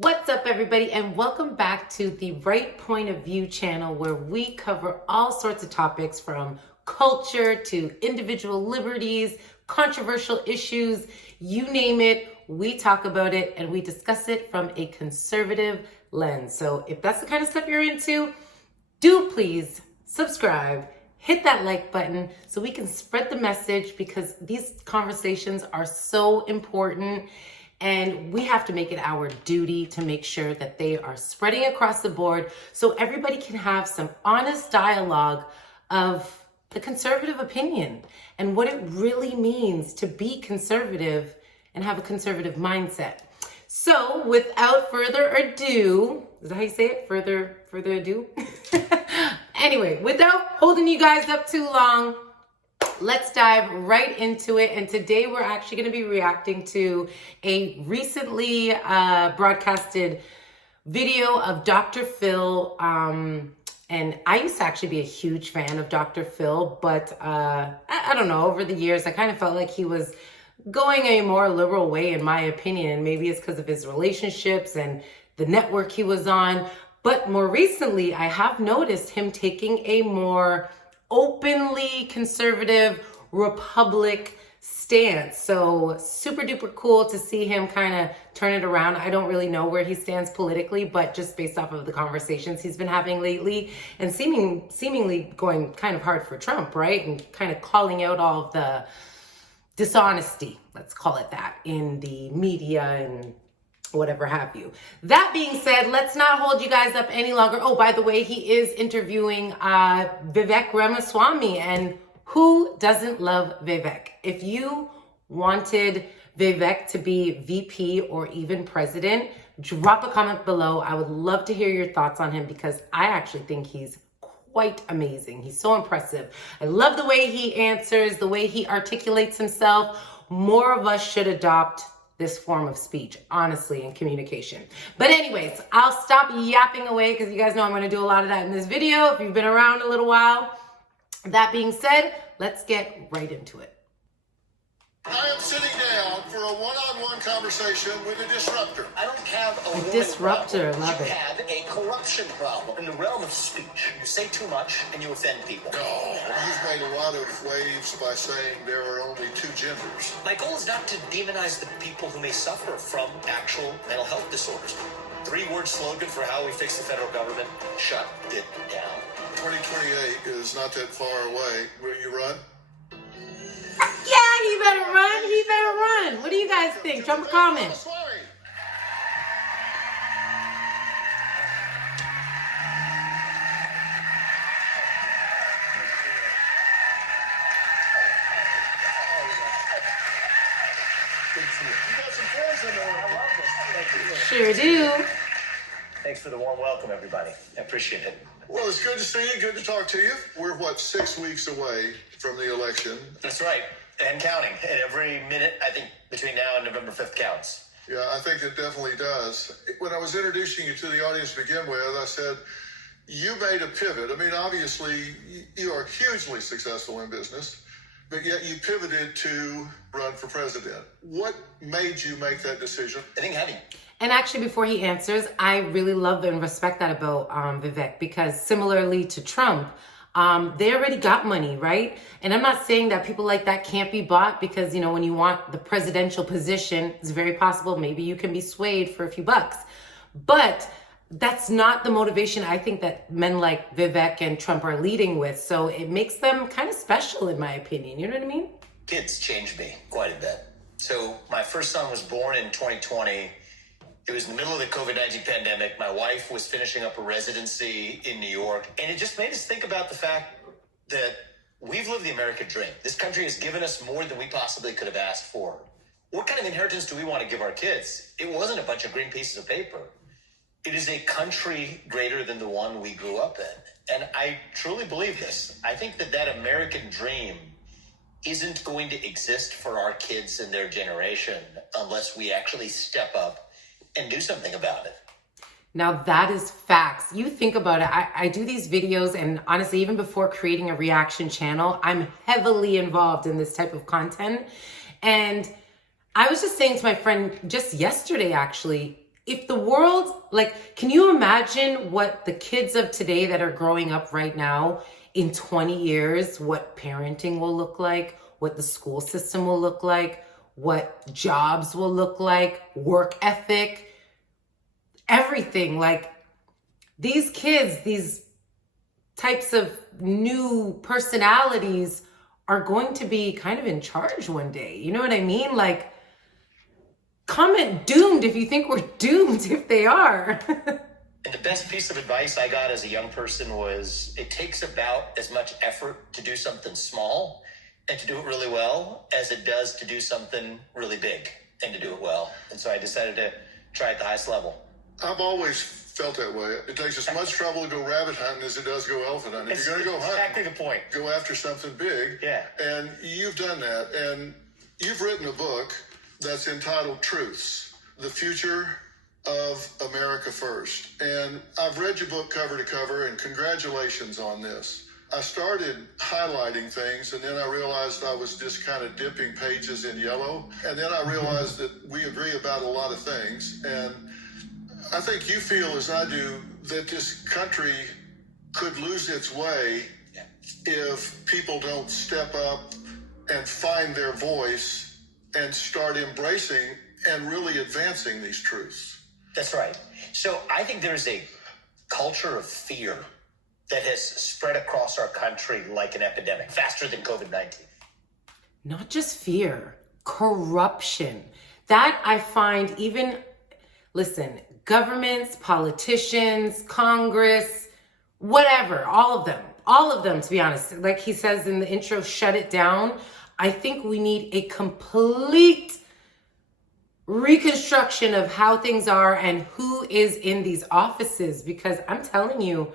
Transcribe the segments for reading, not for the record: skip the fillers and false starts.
What's up, everybody, and welcome back to the Right Point of View channel, where we cover all sorts of topics from culture to individual liberties, controversial issues, you name it, we talk about it and we discuss it from a conservative lens. So if that's the kind of stuff you're into, do please subscribe, hit that like button so we can spread the message, because these conversations are so important. And we have to make it our duty to make sure that they are spreading across the board so everybody can have some honest dialogue of the conservative opinion and what it really means to be conservative and have a conservative mindset. So without further ado, is that how you say it? Further ado? Anyway, without holding you guys up too long, let's dive right into it. And today we're actually going to be reacting to a recently broadcasted video of Dr. Phil. And I used to actually be a huge fan of Dr. Phil, but I don't know, over the years, I kind of felt like he was going a more liberal way, in my opinion. Maybe it's because of his relationships and the network he was on. But more recently, I have noticed him taking a more openly conservative republic stance. So super duper cool to see him kind of turn it around. I don't really know where he stands politically, but just based off of the conversations he's been having lately and seemingly going kind of hard for Trump, right? And kind of calling out all of the dishonesty, let's call it that, in the media and whatever have you. That being said, let's not hold you guys up any longer. Oh, by the way, he is interviewing Vivek Ramaswamy, and who doesn't love Vivek? If you wanted Vivek to be VP or even president, drop a comment below. I would love to hear your thoughts on him, because I actually think he's quite amazing. He's so impressive. I love the way he answers, the way he articulates himself. More of us should adopt this form of speech, honestly, in communication. But anyways, I'll stop yapping away, because you guys know I'm going to do a lot of that in this video if you've been around a little while. That being said, let's get right into it. I am sitting down for a one-on-one conversation with a disruptor. I don't have a disruptor, problem. love You it. have a corruption problem. In the realm of speech, you say too much and you offend people. Oh, he's made a lot of waves by saying there are only two genders. My goal is not to demonize the people who may suffer from actual mental health disorders. 3-word slogan for how we fix the federal government: shut it down. 2028 is not that far away. Will you run? Yeah, he better run. He better run. What do you guys think? Drop a comment. Sure do. Thanks for the warm welcome, everybody. I appreciate it. Well, it's good to see you. Good to talk to you. We're, 6 weeks away from the election? That's right. And counting. And every minute, I think, between now and November 5th counts. Yeah, I think it definitely does. When I was introducing you to the audience to begin with, I said, you made a pivot. I mean, obviously, you are hugely successful in business, but yet you pivoted to run for president. What made you make that decision? I think having... And actually, before he answers, I really love and respect that about Vivek, because similarly to Trump, they already got money, right? And I'm not saying that people like that can't be bought, because, you know, when you want the presidential position, it's very possible maybe you can be swayed for a few bucks. But that's not the motivation I think that men like Vivek and Trump are leading with. So it makes them kind of special, in my opinion. You know what I mean? Kids changed me quite a bit. So my first son was born in 2020. It was in the middle of the COVID-19 pandemic. My wife was finishing up a residency in New York. And it just made us think about the fact that we've lived the American dream. This country has given us more than we possibly could have asked for. What kind of inheritance do we want to give our kids? It wasn't a bunch of green pieces of paper. It is a country greater than the one we grew up in. And I truly believe this. I think that American dream isn't going to exist for our kids and their generation unless we actually step up and do something about it. Now that is facts. You think about it. I do these videos, and honestly, even before creating a reaction channel, I'm heavily involved in this type of content. And I was just saying to my friend just yesterday, actually, if the world, like, can you imagine what the kids of today that are growing up right now in 20 years, what parenting will look like, what the school system will look like, what jobs will look like, work ethic, everything. Like, these kids, these types of new personalities are going to be kind of in charge one day. You know what I mean? Like, comment doomed if you think we're doomed if they are. And the best piece of advice I got as a young person was it takes about as much effort to do something small and to do it really well as it does to do something really big and to do it well. And so I decided to try at the highest level. I've always felt that way. It takes as much trouble to go rabbit hunting as it does go elephant hunting. If you're going to go hunting, exactly the point. Go after something big. Yeah. And you've done that. And you've written a book that's entitled Truths, The Future of America First. And I've read your book cover to cover, and congratulations on this. I started highlighting things, and then I realized I was just kind of dipping pages in yellow. And then I realized that we agree about a lot of things. And I think you feel, as I do, that this country could lose its way if people don't step up and find their voice and start embracing and really advancing these truths. That's right. So I think there's a culture of fear that has spread across our country like an epidemic, faster than COVID-19. Not just fear, corruption. That I find even, listen, governments, politicians, Congress, whatever, all of them, to be honest. Like he says in the intro, shut it down. I think we need a complete reconstruction of how things are and who is in these offices, because I'm telling you,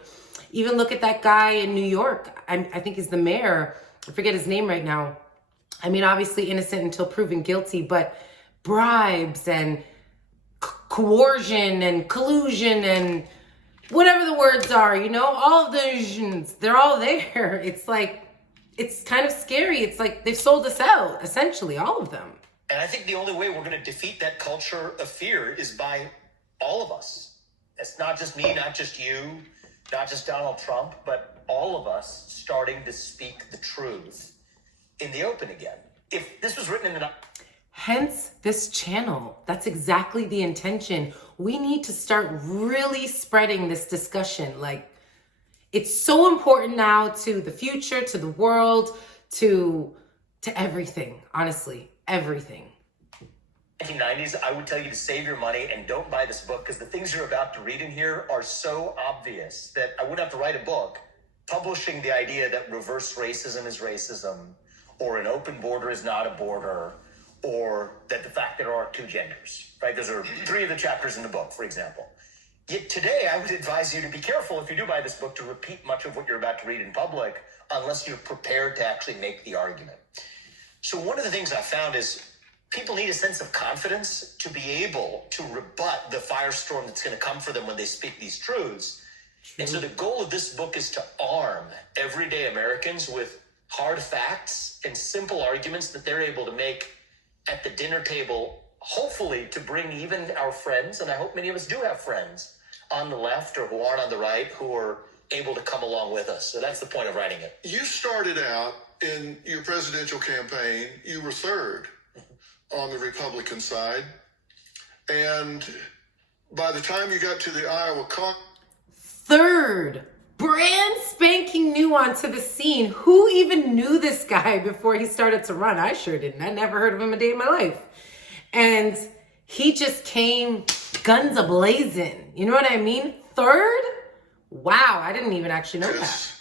even look at that guy in New York. I think he's the mayor. I forget his name right now. I mean, obviously innocent until proven guilty, but bribes and coercion and collusion and whatever the words are, you know, all of the, they're all there. It's like, it's kind of scary. It's like they've sold us out, essentially, all of them. And I think the only way we're going to defeat that culture of fear is by all of us. It's not just me, not just you, not just Donald Trump, but all of us starting to speak the truth in the open again. If this was written in the... Hence this channel. That's exactly the intention. We need to start really spreading this discussion. Like, it's so important now to the future, to the world, to everything. Honestly, everything. 1990s, I would tell you to save your money and don't buy this book, because the things you're about to read in here are so obvious that I wouldn't have to write a book publishing the idea that reverse racism is racism, or an open border is not a border, or that the fact that there are two genders, right? Those are 3 of the chapters in the book, for example. Yet today, I would advise you to be careful if you do buy this book to repeat much of what you're about to read in public, unless you're prepared to actually make the argument. So one of the things I found is people need a sense of confidence to be able to rebut the firestorm that's going to come for them when they speak these truths. And so the goal of this book is to arm everyday Americans with hard facts and simple arguments that they're able to make at the dinner table, hopefully to bring even our friends, and I hope many of us do have friends on the left or who aren't on the right, who are able to come along with us. So that's the point of writing it. You started out in your presidential campaign, you were third on the Republican side. And by the time you got to the Iowa caucus... Third, brand spanking new onto the scene. Who even knew this guy before he started to run? I sure didn't. I never heard of him a day in my life. And he just came guns a-blazing. You know what I mean? Third? Wow, I didn't even actually know that.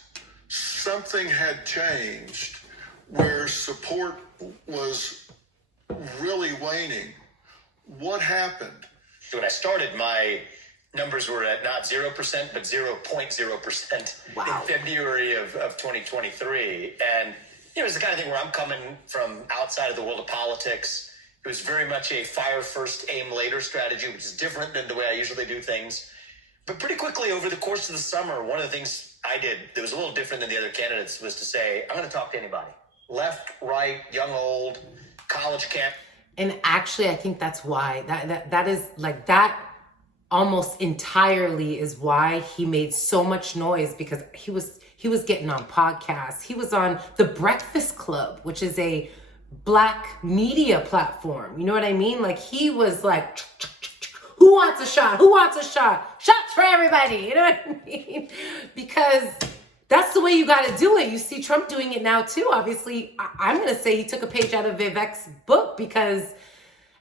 Something had changed where support was really waning. What happened? When I started, my numbers were at not 0%, but 0.0% Wow. in February of 2023. And it was the kind of thing where I'm coming from outside of the world of politics. It was very much a fire first, aim later strategy, which is different than the way I usually do things. But pretty quickly over the course of the summer, one of the things I did that was a little different than the other candidates was to say, I'm going to talk to anybody. Left, right, young, old, college camp. And actually, I think that's why that is like that almost entirely is why he made so much noise, because he was getting on podcasts. He was on The Breakfast Club, which is a Black media platform. You know what I mean? Like, he was like, who wants a shot? Who wants a shot? Shots for everybody. You know what I mean? Because that's the way you got to do it. You see Trump doing it now too. Obviously, I'm going to say he took a page out of Vivek's book, because,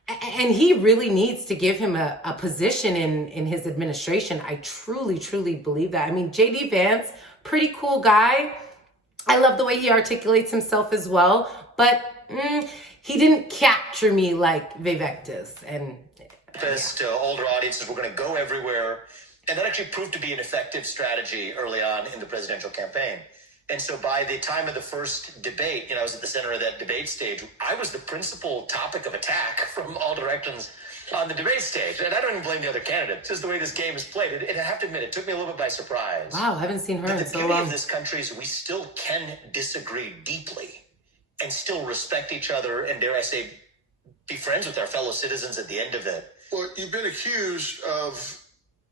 and he really needs to give him a position in his administration. I truly, truly believe that. I mean, JD Vance, pretty cool guy. I love the way he articulates himself as well, but he didn't capture me like Vivek does. And to older audiences, we're going to go everywhere. And that actually proved to be an effective strategy early on in the presidential campaign. And so by the time of the first debate, I was at the center of that debate stage. I was the principal topic of attack from all directions on the debate stage. And I don't even blame the other candidates. Just the way this game is played. And I have to admit, it took me a little bit by surprise. Wow, I haven't seen her in so long. The beauty of this country is we still can disagree deeply and still respect each other. And dare I say, be friends with our fellow citizens at the end of it. Well, you've been accused of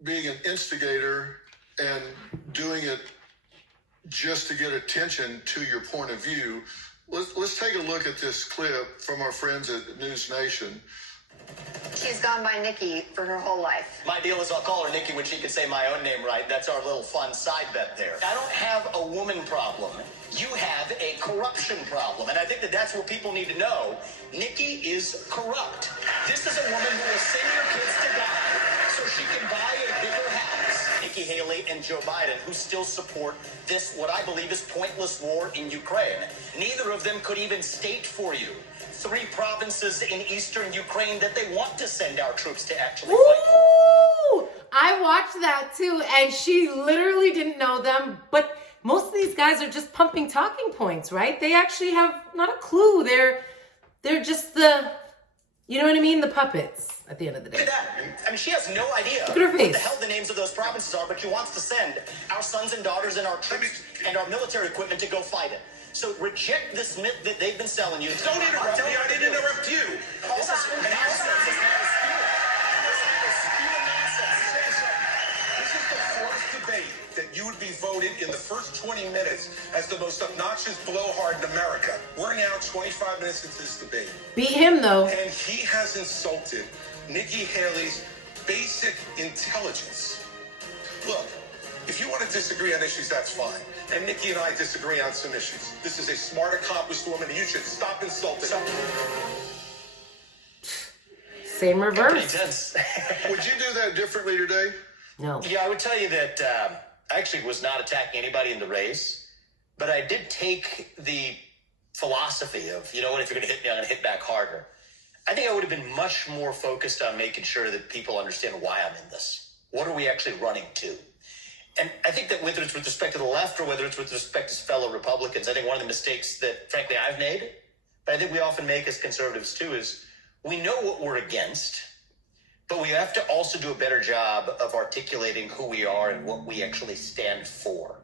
being an instigator and doing it just to get attention to your point of view. Let's take a look at this clip from our friends at News Nation. She's gone by Nikki for her whole life. My deal is I'll call her Nikki when she can say my own name right. That's our little fun side bet there. I don't have a woman problem. You have a corruption problem. And I think that's what people need to know. Nikki is corrupt. This is a woman who will send your kids to die so she can buy a bigger house. Nikki Haley and Joe Biden, who still support this, what I believe is pointless war in Ukraine. Neither of them could even state for you 3 provinces in eastern Ukraine that they want to send our troops to actually fight. I watched that too, and she literally didn't know them, but most of these guys are just pumping talking points, right? They actually have not a clue. They're just the, you know what I mean? The puppets at the end of the day. Look at that. I mean, she has no idea Look at her what face. the hell the names of those provinces are, but she wants to send our sons and daughters and our troops and our military equipment to go fight it. So reject this myth that they've been selling you. Don't interrupt me. I didn't interrupt you. This is nonsense. It's not a spew. This is spew nonsense. This is the first debate that you would be voted in the first 20 minutes as the most obnoxious blowhard in America. We're now 25 minutes into this debate. Beat him, though. And he has insulted Nikki Haley's basic intelligence. Look, if you want to disagree on issues, that's fine. And Nikki and I disagree on some issues. This is a smart, accomplished woman. You should stop insulting her. Same reverse. Intense. Would you do that differently today? No. Yeah, I would tell you that I actually was not attacking anybody in the race, but I did take the philosophy of, you know what, if you're going to hit me, I'm going to hit back harder. I think I would have been much more focused on making sure that people understand why I'm in this. What are we actually running to? And I think that whether it's with respect to the left or whether it's with respect to fellow Republicans, I think one of the mistakes that, frankly, I've made, but I think we often make as conservatives too, is we know what we're against, but we have to also do a better job of articulating who we are and what we actually stand for.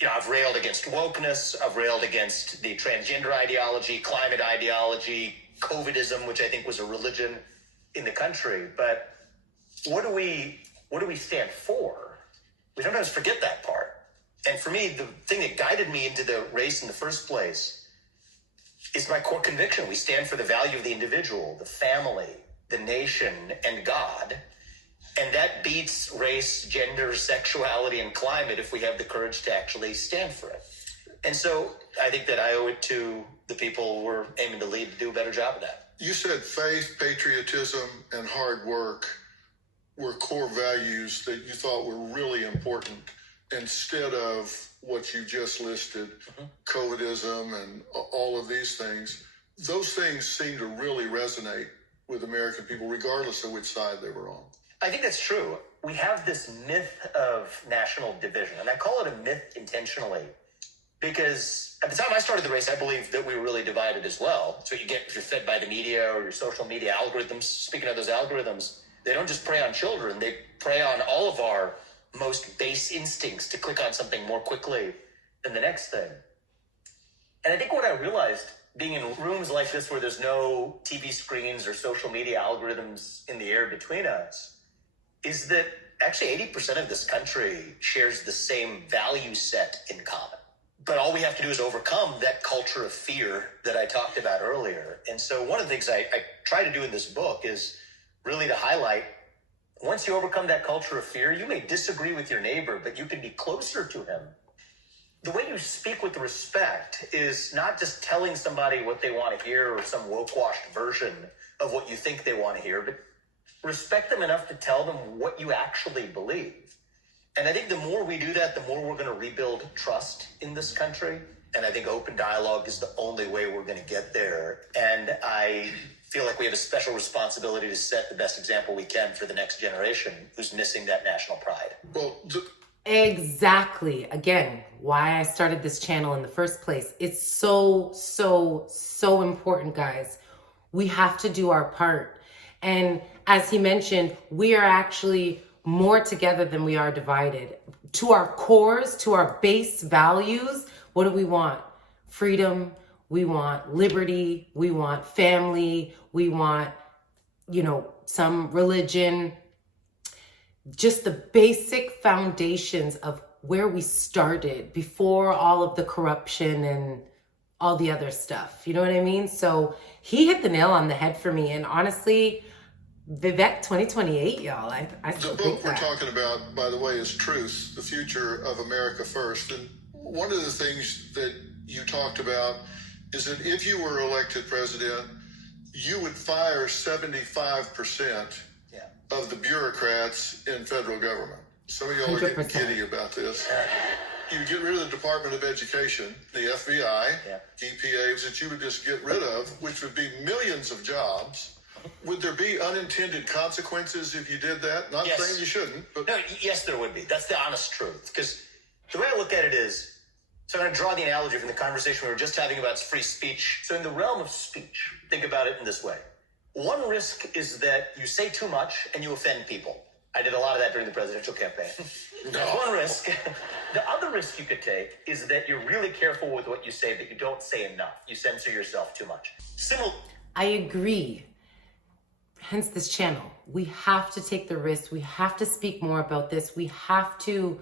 You know, I've railed against wokeness, I've railed against the transgender ideology, climate ideology, COVIDism, which I think was a religion in the country. But what do we stand for? We sometimes forget that part. And for me, the thing that guided me into the race in the first place is my core conviction. We stand for the value of the individual, the family, the nation, and God. And that beats race, gender, sexuality, and climate if we have the courage to actually stand for it. And so I think that I owe it to the people we're aiming to lead to do a better job of that. You said faith, patriotism, and hard work were core values that you thought were really important instead of what you just listed, COVIDism and all of these things. Those things seem to really resonate with American people, regardless of which side they were on. I think that's true. We have this myth of national division, and I call it a myth intentionally because at the time I started the race, I believed that we were really divided as well. So you get, if you're fed by the media or your social media algorithms, speaking of those algorithms, they don't just prey on children, they prey on all of our most base instincts to click on something more quickly than the next thing. And I think what I realized being in rooms like this where there's no TV screens or social media algorithms in the air between us is that actually 80% of this country shares the same value set in common. But all we have to do is overcome that culture of fear that I talked about earlier. And so one of the things I try to do in this book is really to highlight, once you overcome that culture of fear, you may disagree with your neighbor, but you can be closer to him. The way you speak with respect is not just telling somebody what they want to hear or some woke-washed version of what you think they want to hear, but respect them enough to tell them what you actually believe. And I think the more we do that, the more we're going to rebuild trust in this country. And I think open dialogue is the only way we're going to get there. And I feel like we have a special responsibility to set the best example we can for the next generation who's missing that national pride. Well, Exactly. Again, why I started this channel in the first place. It's so, so, so important, guys. We have to do our part. And as he mentioned, we are actually more together than we are divided. To our cores, to our base values, what do we want? Freedom, we want liberty, we want family, we want, some religion. Just the basic foundations of where we started before all of the corruption and all the other stuff. You know what I mean? So he hit the nail on the head for me. And honestly, Vivek 2028, y'all. I still the think book we're that. talking about, by the way, is Truth, the Future of America First. And one of the things that you talked about is that if you were elected president, you would fire 75% of the bureaucrats in federal government. Some of y'all are getting 100%. giddy about this. You would get rid of the Department of Education, the FBI, EPAs that you would just get rid of, which would be millions of jobs. Would there be unintended consequences if you did that? Not Yes. saying you shouldn't, but No, yes, there would be. That's the honest truth. Because the way I look at it is, so I'm going to draw the analogy from the conversation we were just having about free speech. So in the realm of speech, think about it in this way. One risk is that you say too much and you offend people. I did a lot of that during the presidential campaign. That's one risk. The other risk you could take is that you're really careful with what you say, but you don't say enough. You censor yourself too much. I agree. Hence this channel. We have to take the risk. We have to speak more about this. We have to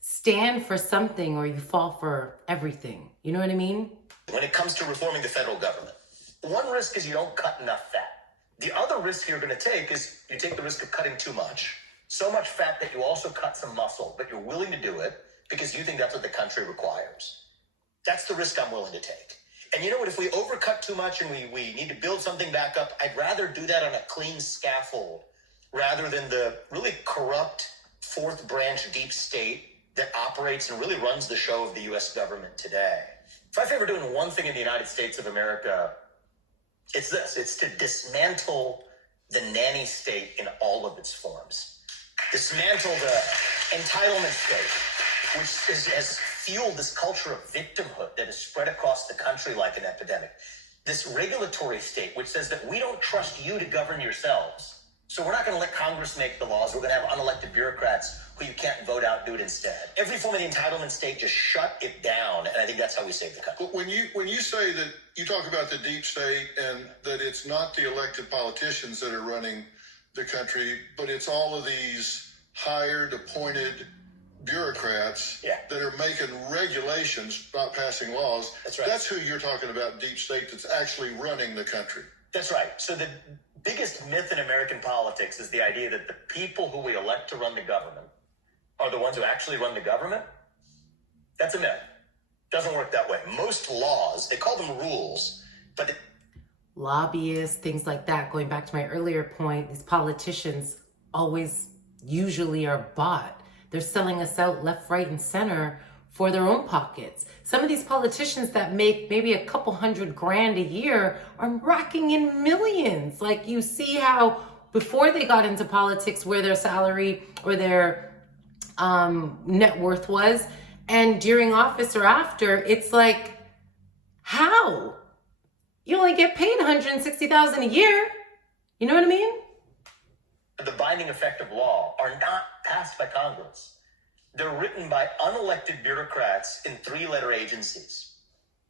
stand for something or you fall for everything. You know what I mean? When it comes to reforming the federal government, one risk is you don't cut enough fat. The other risk you're going to take is you take the risk of cutting too much. So much fat that you also cut some muscle, but you're willing to do it because you think that's what the country requires. That's the risk I'm willing to take. And you know what? If we overcut too much and we need to build something back up, I'd rather do that on a clean scaffold rather than the really corrupt fourth branch deep state that operates and really runs the show of the U.S. government today. If I favor doing one thing in the United States of America, it's this. It's to dismantle the nanny state in all of its forms. Dismantle the entitlement state, which has fueled this culture of victimhood that has spread across the country like an epidemic. This regulatory state, which says that we don't trust you to govern yourselves. So we're not going to let Congress make the laws. We're going to have unelected bureaucrats who you can't vote out do it instead. Every form of the entitlement state, just shut it down. And I think that's how we save the country. But when you say that you talk about the deep state and that it's not the elected politicians that are running the country, but it's all of these hired, appointed bureaucrats that are making regulations, not passing laws. That's right. That's who you're talking about, deep state, that's actually running the country. That's right. So the biggest myth in American politics is the idea that the people who we elect to run the government are the ones who actually run the government. That's a myth. Doesn't work that way. Most laws, they call them rules, but Lobbyists, things like that. Going back to my earlier point, these politicians always usually are bought. They're selling us out left, right, and center for their own pockets. Some of these politicians that make maybe a couple $100,000 a year are racking in millions. Like, you see how before they got into politics where their salary or their net worth was, and during office or after, it's like, how? You only get paid $160,000 a year. You know what I mean? the binding effect of law are not passed by Congress. They're written by unelected bureaucrats in three-letter agencies.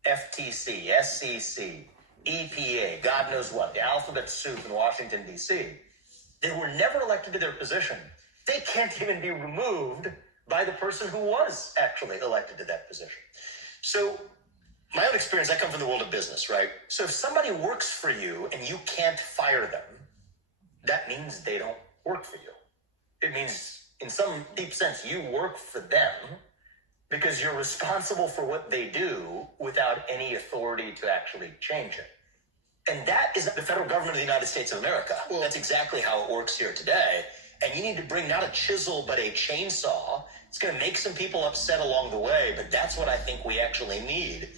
FTC, SEC, EPA, God knows what, the alphabet soup in Washington, D.C. They were never elected to their position. They can't even be removed by the person who was actually elected to that position. So my own experience, I come from the world of business, right? So if somebody works for you and you can't fire them, that means they don't work for you. It means, in some deep sense, you work for them because you're responsible for what they do without any authority to actually change it. And that is the federal government of the United States of America. Well, that's exactly how it works here today. And you need to bring not a chisel, but a chainsaw. It's going to make some people upset along the way, but that's what I think we actually need.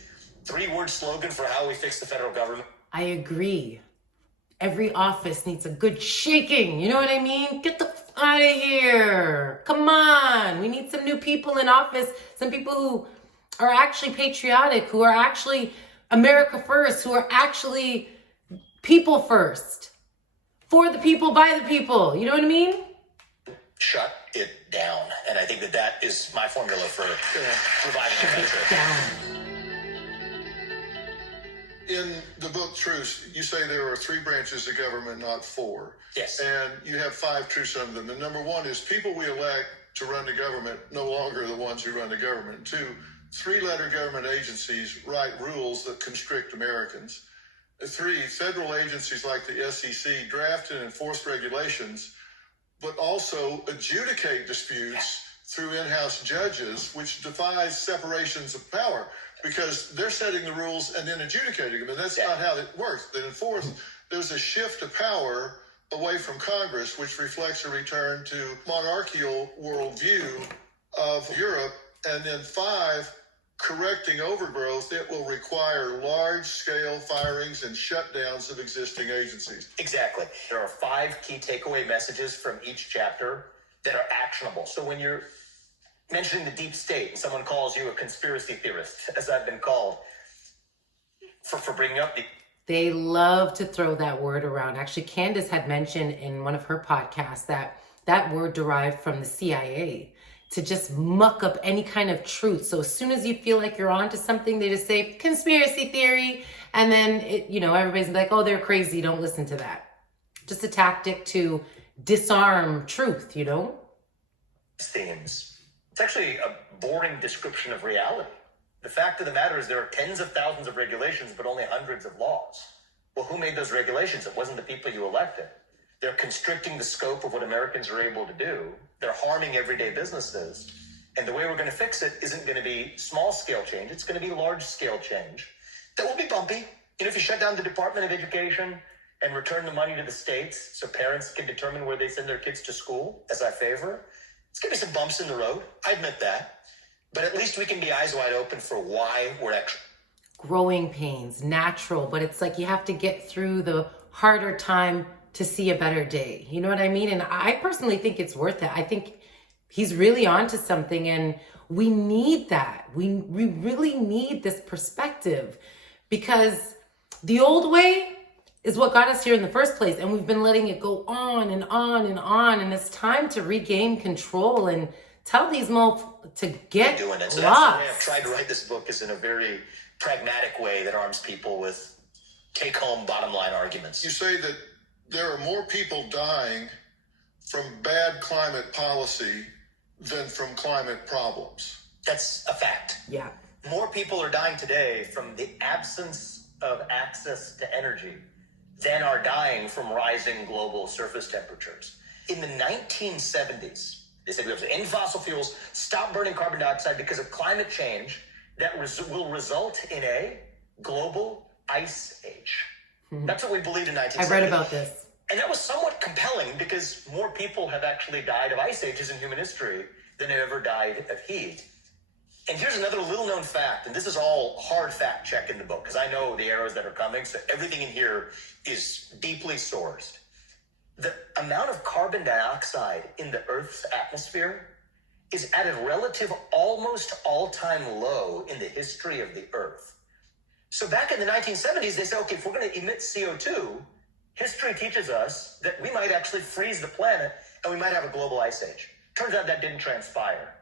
3-word slogan for how we fix the federal government. I agree. Every office needs a good shaking. You know what I mean? Get the f out of here. Come on. We need some new people in office. Some people who are actually patriotic, who are actually America first, who are actually people first. For the people, by the people. You know what I mean? Shut it down. And I think that that is my formula for reviving the country. Down. In the book Truth, you say there are 3 branches of government, not 4. Yes. And you have 5 truths under them. And number 1 is people we elect to run the government no longer are the ones who run the government. 2, 3-letter government agencies write rules that constrict Americans. 3, federal agencies like the SEC draft and enforce regulations, but also adjudicate disputes through in-house judges, which defies separations of power because they're setting the rules and then adjudicating them. And that's not how it works. Then in 4th, there's a shift of power away from Congress, which reflects a return to monarchical worldview of Europe. And then 5, correcting overgrowth, it will require large-scale firings and shutdowns of existing agencies. Exactly. There are 5 key takeaway messages from each chapter that are actionable. So when you're mentioning the deep state and someone calls you a conspiracy theorist, as I've been called, for bringing up the... They love to throw that word around. Actually, Candace had mentioned in one of her podcasts that that word derived from the CIA, to just muck up any kind of truth. So as soon as you feel like you're onto something, they just say conspiracy theory. And then, everybody's like, oh, they're crazy. Don't listen to that. Just a tactic to disarm truth, Themes. It's actually a boring description of reality. The fact of the matter is there are tens of thousands of regulations, but only hundreds of laws. Well, who made those regulations? It wasn't the people you elected. They're constricting the scope of what Americans are able to do. They're harming everyday businesses. And the way we're going to fix it isn't going to be small-scale change. It's going to be large-scale change. That will be bumpy. If you shut down the Department of Education and return the money to the states so parents can determine where they send their kids to school, as I favor, it's going to be some bumps in the road. I admit that. But at least we can be eyes wide open for why we're actually... Growing pains, natural, but it's like you have to get through the harder time to see a better day. You know what I mean? And I personally think it's worth it. I think he's really onto something, and we need that. We really need this perspective, because the old way is what got us here in the first place, and we've been letting it go on and on and on, and it's time to regain control and tell these to get doing it. So lost. that's the way I've tried to write this book, is in a very pragmatic way that arms people with take-home bottom line arguments. You say that there are more people dying from bad climate policy than from climate problems. That's a fact. Yeah. More people are dying today from the absence of access to energy than are dying from rising global surface temperatures. In the 1970s, they said we have to end fossil fuels, stop burning carbon dioxide because of climate change that will result in a global ice age. That's what we believed in 1970. I read about this. And that was somewhat compelling because more people have actually died of ice ages in human history than have ever died of heat. And here's another little known fact, and this is all hard fact check in the book because I know the arrows that are coming, so everything in here is deeply sourced. The amount of carbon dioxide in the Earth's atmosphere is at a relative almost all-time low in the history of the Earth. So back in the 1970s, they said, okay, if we're going to emit CO2, history teaches us that we might actually freeze the planet and we might have a global ice age. Turns out that didn't transpire.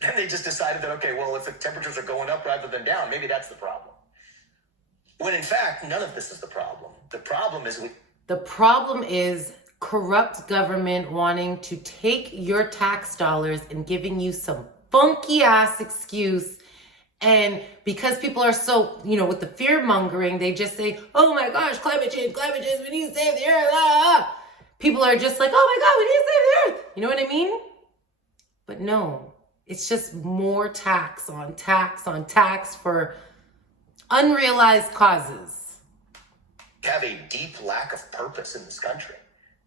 Then they just decided that, okay, well, if the temperatures are going up rather than down, maybe that's the problem. When in fact, none of this is the problem. The problem is corrupt government wanting to take your tax dollars and giving you some funky ass excuse. And because people are so, with the fear mongering, they just say, oh my gosh, climate change, we need to save the earth. Ah. People are just like, oh my God, we need to save the earth. You know what I mean? But no, it's just more tax on tax for unrealized causes. We have a deep lack of purpose in this country.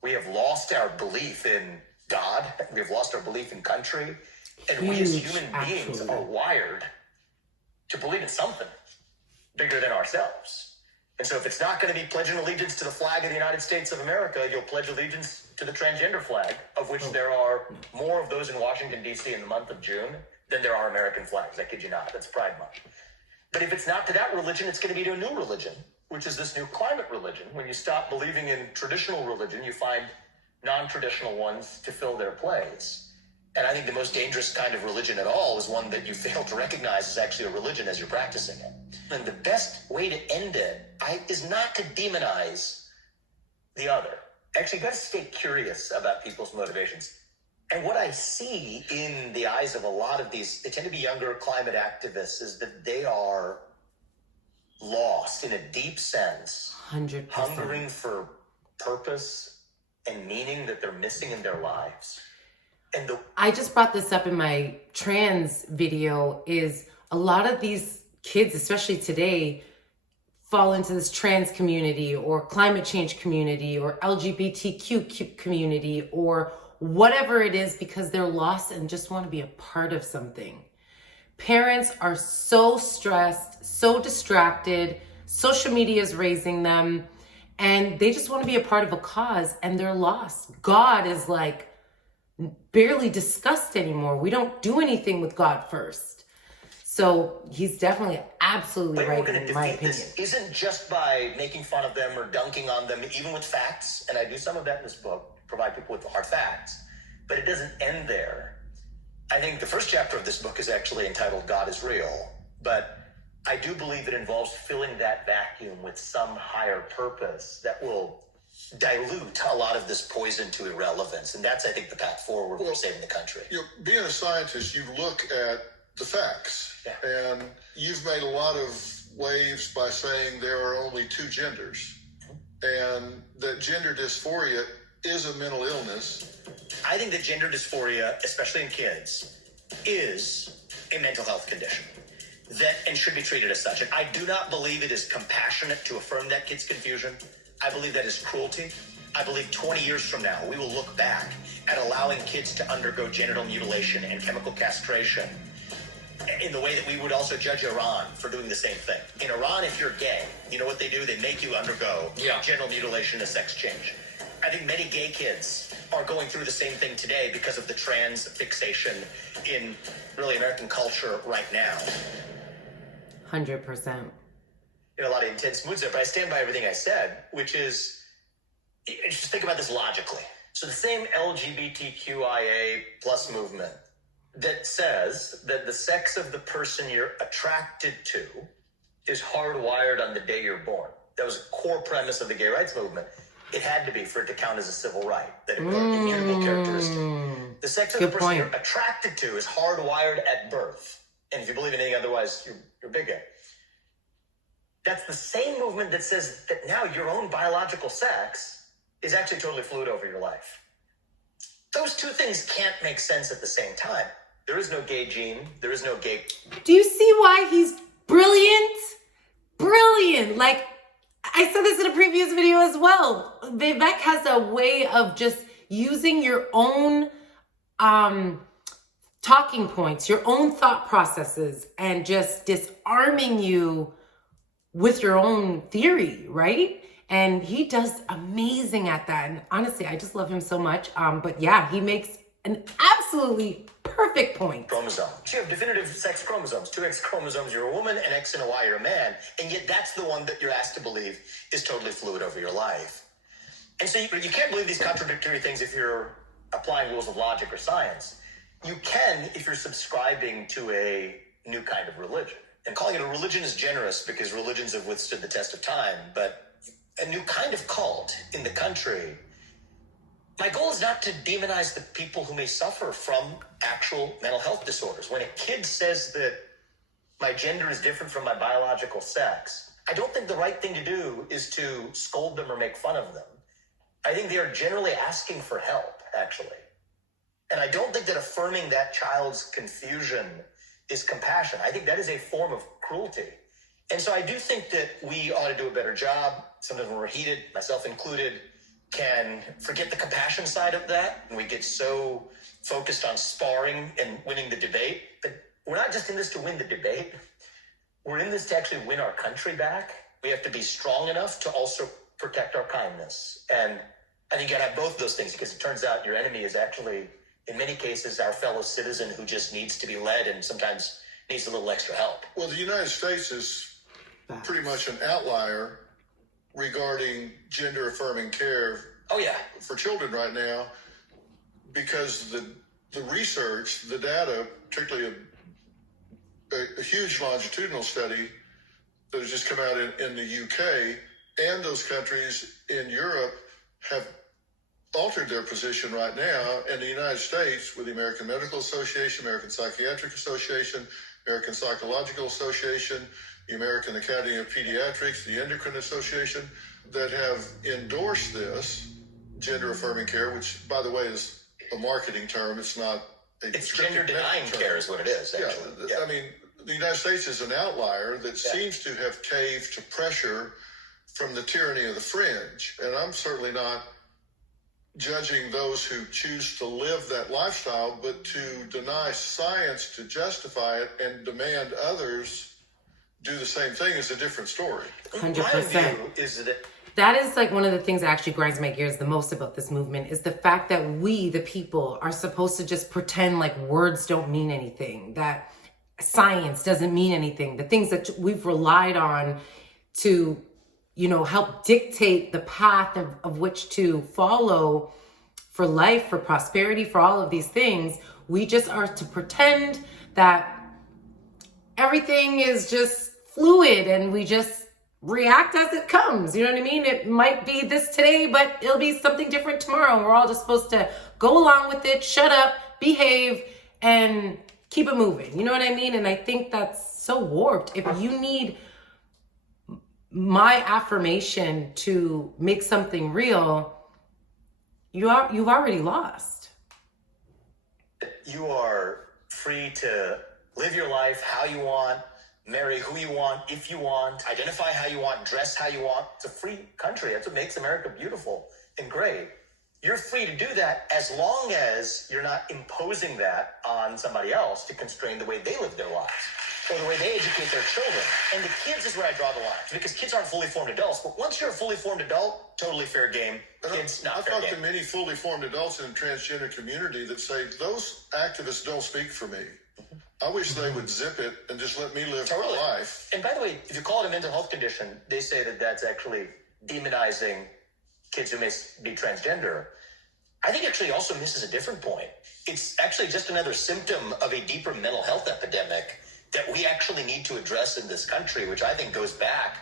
We have lost our belief in God. We have lost our belief in country. And we as human beings are wired to believe in something bigger than ourselves. And so if it's not going to be pledging allegiance to the flag of the United States of America, you'll pledge allegiance to the transgender flag, of which there are more of those in Washington, D.C. in the month of June than there are American flags. I kid you not. That's Pride Month. But if it's not to that religion, it's going to be to a new religion, which is this new climate religion. When you stop believing in traditional religion, you find non-traditional ones to fill their place. And I think the most dangerous kind of religion at all is one that you fail to recognize is actually a religion as you're practicing it. And the best way to end it is not to demonize the other. Actually, you got to stay curious about people's motivations. And what I see in the eyes of a lot of these, they tend to be younger climate activists, is that they are lost in a deep sense, 100%. hungering for purpose and meaning that they're missing in their lives. I just brought this up in my trans video, is a lot of these kids, especially today, fall into this trans community or climate change community or LGBTQ community or whatever it is because they're lost and just want to be a part of something. Parents are so stressed, so distracted, social media is raising them, and they just want to be a part of a cause and they're lost. God is like barely discussed anymore. We don't do anything with God first. So he's definitely absolutely right in my opinion. This isn't just by making fun of them or dunking on them, even with facts. And I do some of that in this book, provide people with hard facts. But it doesn't end there. I think the first chapter of this book is actually entitled God is Real. But I do believe it involves filling that vacuum with some higher purpose that will dilute a lot of this poison to irrelevance. And that's, I think, the path forward for saving the country. Being a scientist, you look at the facts. Yeah. And you've made a lot of waves by saying there are only two genders. And that gender dysphoria is a mental illness. I think that gender dysphoria, especially in kids, is a mental health condition and should be treated as such. And I do not believe it is compassionate to affirm that kid's confusion. I believe that is cruelty. I believe 20 years from now, we will look back at allowing kids to undergo genital mutilation and chemical castration in the way that we would also judge Iran for doing the same thing. In Iran, if you're gay, you know what they do? They make you undergo genital mutilation and sex change. I think many gay kids are going through the same thing today because of the trans fixation in really American culture right now. 100%. A lot of intense moods there, but I stand by everything I said, which is, just think about this logically. So the same LGBTQIA plus movement that says that the sex of the person you're attracted to is hardwired on the day you're born. That was a core premise of the gay rights movement. It had to be for it to count as a civil right, that it was an immutable characteristic. The sex of the person you're attracted to is hardwired at birth. And if you believe in anything otherwise, you're bigot. That's the same movement that says that now your own biological sex is actually totally fluid over your life. Those two things can't make sense at the same time. There is no gay gene. There is no gay. Do you see why he's brilliant? Brilliant. Like, I said this in a previous video as well. Vivek has a way of just using your own talking points, your own thought processes, and just disarming you with your own theory, right? And he does amazing at that. And honestly, I just love him so much. But yeah, he makes an absolutely perfect point. Chromosome. So you have definitive sex chromosomes. 2 X chromosomes, you're a woman, and X and a Y, you're a man. And yet that's the one that you're asked to believe is totally fluid over your life. And so you can't believe these contradictory things if you're applying rules of logic or science. You can if you're subscribing to a new kind of religion. And calling it a religion is generous because religions have withstood the test of time, but a new kind of cult in the country My goal is not to demonize the people who may suffer from actual mental health disorders. When a kid says that my gender is different from my biological sex, I don't think the right thing to do is to scold them or make fun of them. I think they are generally asking for help, actually. And I don't think that affirming that child's confusion is compassion. I think that is a form of cruelty. And so I do think that we ought to do a better job. Sometimes when we're heated, myself included, can forget the compassion side of that. And we get so focused on sparring and winning the debate. But we're not just in this to win the debate. We're in this to actually win our country back. We have to be strong enough to also protect our kindness. And I think you gotta have both of those things, because it turns out your enemy is actually, in many cases, our fellow citizen who just needs to be led and sometimes needs a little extra help. Well, the United States is pretty much an outlier regarding gender affirming care for children right now, because the research, the data, particularly a huge longitudinal study that has just come out in the UK and those countries in Europe have altered their position right now. And the United States, with the American Medical Association, American Psychiatric Association, American Psychological Association, the American Academy of Pediatrics, the Endocrine Association, that have endorsed this gender affirming care, which, by the way, is a marketing term. It's not it's gender denying care is what it is, actually. I mean, the United States is an outlier that seems to have caved to pressure from the tyranny of the fringe. And I'm certainly not judging those who choose to live that lifestyle, but to deny science to justify it and demand others do the same thing is a different story. 100%. My view is that is like one of the things that actually grinds my gears the most about this movement, is the fact that we, the people, are supposed to just pretend like words don't mean anything, that science doesn't mean anything, the things that we've relied on to, you know, help dictate the path of which to follow for life, for prosperity, for all of these things. We just are to pretend that everything is just fluid and we just react as it comes. You know what I mean? It might be this today, but it'll be something different tomorrow. And we're all just supposed to go along with it, shut up, behave, and keep it moving. You know what I mean? And I think that's so warped. If you need my affirmation to make something real, you've already lost. You are free to live your life how you want, marry who you want, if you want, identify how you want, dress how you want. It's a free country. That's what makes America beautiful and great. You're free to do that as long as you're not imposing that on somebody else to constrain the way they live their lives or the way they educate their children. And the kids is where I draw the line, because kids aren't fully formed adults. But once you're a fully formed adult, totally fair game. Kids, not I've fair talked game. to many fully formed adults in the transgender community that say, those activists don't speak for me. I wish they would zip it and just let me live my life. And by the way, if you call it a mental health condition, they say that that's actually demonizing kids who may be transgender. I think actually also misses a different point. It's actually just another symptom of a deeper mental health epidemic that we actually need to address in this country, which I think goes back.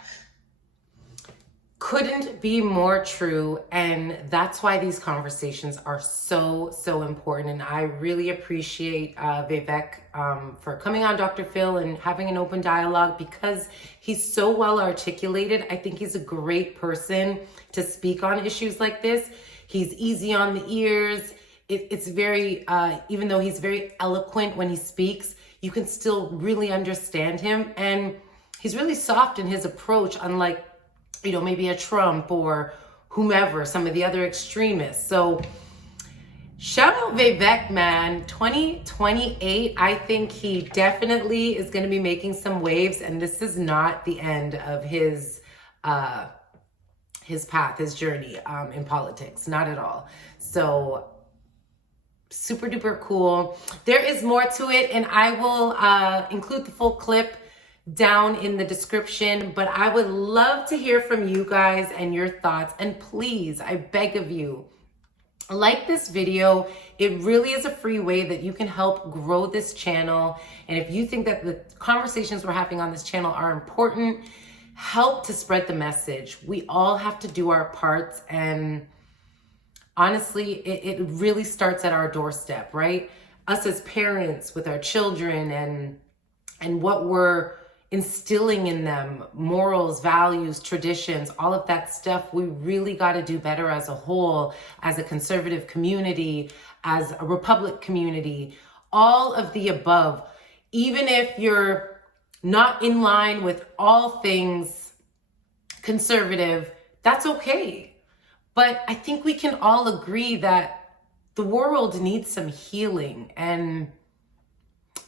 Couldn't be more true. And that's why these conversations are so, so important. And I really appreciate Vivek for coming on Dr. Phil and having an open dialogue, because he's so well articulated. I think he's a great person to speak on issues like this. He's easy on the ears. It's very, even though he's very eloquent when he speaks, you can still really understand him. And he's really soft in his approach, unlike, you know, maybe a Trump or whomever, some of the other extremists. So shout out Vivek, man. 2028, I think he definitely is going to be making some waves. And this is not the end of his path, his journey in politics. Not at all. So super duper cool. There is more to it, and I will include the full clip down in the description, but I would love to hear from you guys and your thoughts. And please, I beg of you, like this video. It really is a free way that you can help grow this channel. And if you think that the conversations we're having on this channel are important, help to spread the message. We all have to do our parts. And honestly, it really starts at our doorstep, right? Us as parents with our children and what we're instilling in them, morals, values, traditions, all of that stuff. We really got to do better as a whole, as a conservative community, as a Republic community, all of the above. Even if you're not in line with all things conservative, that's okay. But I think we can all agree that the world needs some healing, and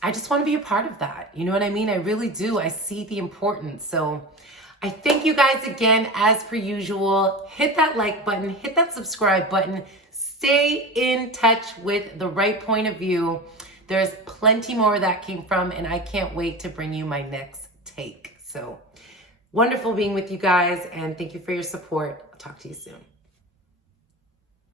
I just want to be a part of that. You know what I mean? I really do. I see the importance. So I thank you guys again, as per usual. Hit that like button, hit that subscribe button. Stay in touch with The Right Point of View. There's plenty more that came from, and I can't wait to bring you my next take. So wonderful being with you guys, and thank you for your support. I'll talk to you soon.